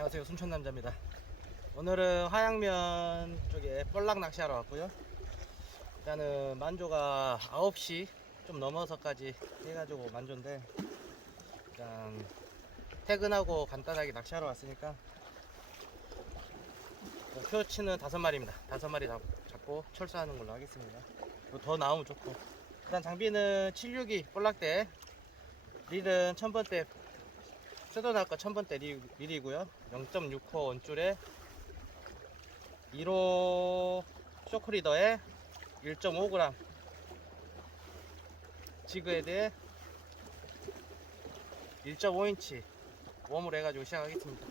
안녕하세요. 순천남자입니다. 오늘은 화양면 쪽에 뻘락 낚시하러 왔고요. 일단은 만조가 9시 좀 넘어서까지 해가지고 만조인데 일단 퇴근하고 간단하게 낚시하러 왔으니까 목표치는 다섯 마리입니다. 다섯 마리 잡- 잡고 철수하는 걸로 하겠습니다. 그리고 더 나오면 좋고. 일단 장비는 762 볼락대 릴은 1000번대 쇠도나과 1000번대 리- 릴이고요. 0.6호 원줄에 1호 쇼크리더에 1.5g 지그헤드에 1.5인치 웜으로 해가지고 시작하겠습니다.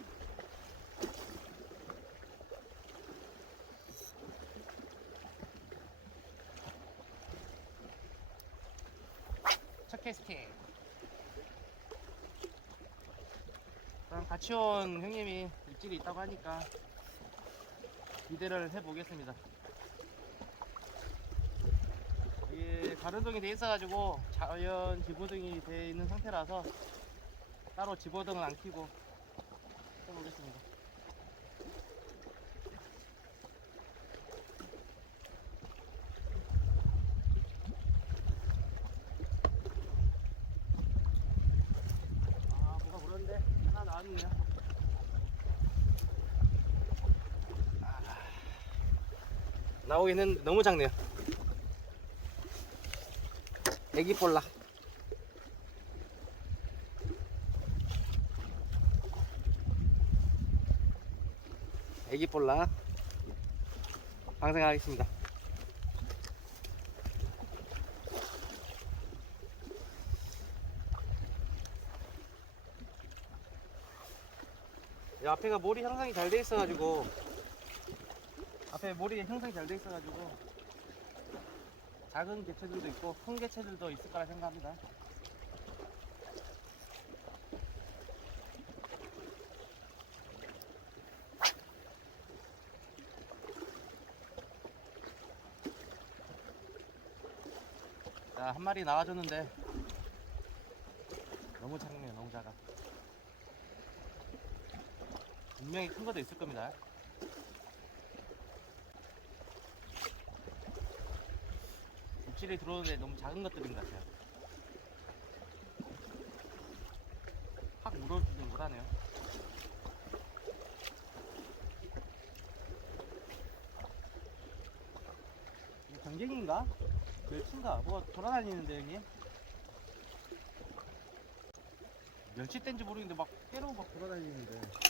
첫 캐스팅 그럼 같이 온 형님이 입질이 있다고 하니까 기대를 해보겠습니다. 이게 가르등이 돼 있어가지고 자연 집어등이 돼 있는 상태라서 따로 집어등은 안 켜고 해보겠습니다. 아 뭐가 그런데 하나 나왔네요. 나오긴 했는데 너무 작네요. 애기 볼락. 애기 볼락. 방생하겠습니다. 앞에가 몰이 형성이 잘 돼 있어가지고. 앞에 몰이 형성이 잘 돼 있어가지고. 작은 개체들도 있고 큰 개체들도 있을 거라 생각합니다. 자, 한 마리 나와줬는데 너무 작네요, 너무 작아. 분명히 큰 것도 있을 겁니다. 입질이 들어오는데 너무 작은 것들인 것 같아요. 확 물어주는 거라네요. 전갱인가? 멸치인가? 뭐가 돌아다니는데 여기? 멸치 뗀지 모르겠는데 막 깨로 막 돌아다니는데.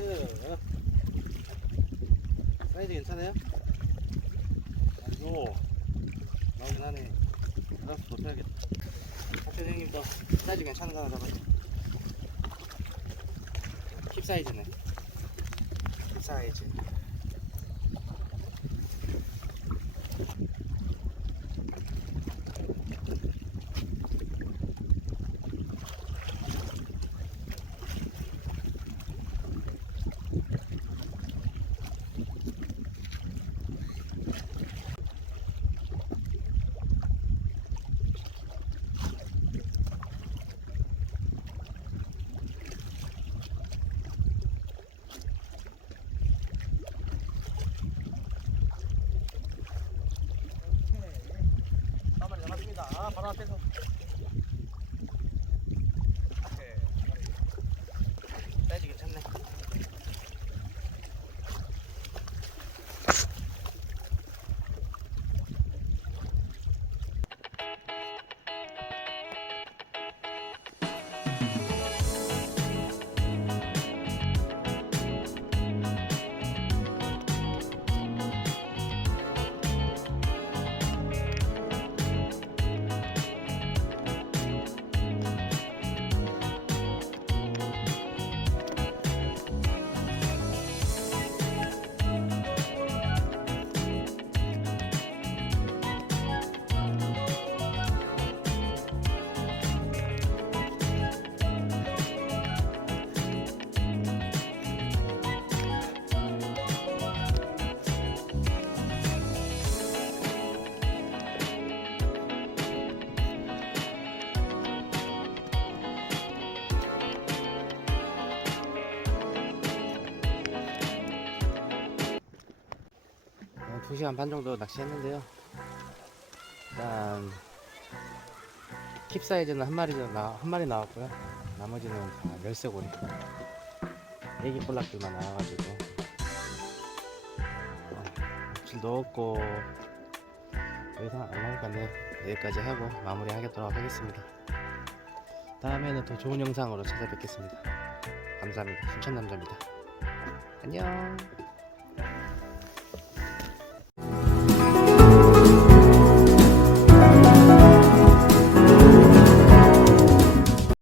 그 괜찮아요? 아이고 나오긴 하네. 그래서 못해야겠다. 학교 선생님도 사이즈 괜찮은 거 하나 잡아요 킵 사이즈네. 킵 사이즈 한 마리 잡았습 2시간 반 정도 낚시했는데요. 일단 킵 사이즈는 한 마리 나, 한 마리 나왔고요. 나머지는 다 멸세고리. 애기 볼락들만 나와가지고 어, 질 넣었고 더 이상 안 나오니까 네, 여기까지 하고 마무리하도록 하겠습니다. 다음에는 더 좋은 영상으로 찾아뵙겠습니다. 감사합니다. 순천남자입니다. 안녕.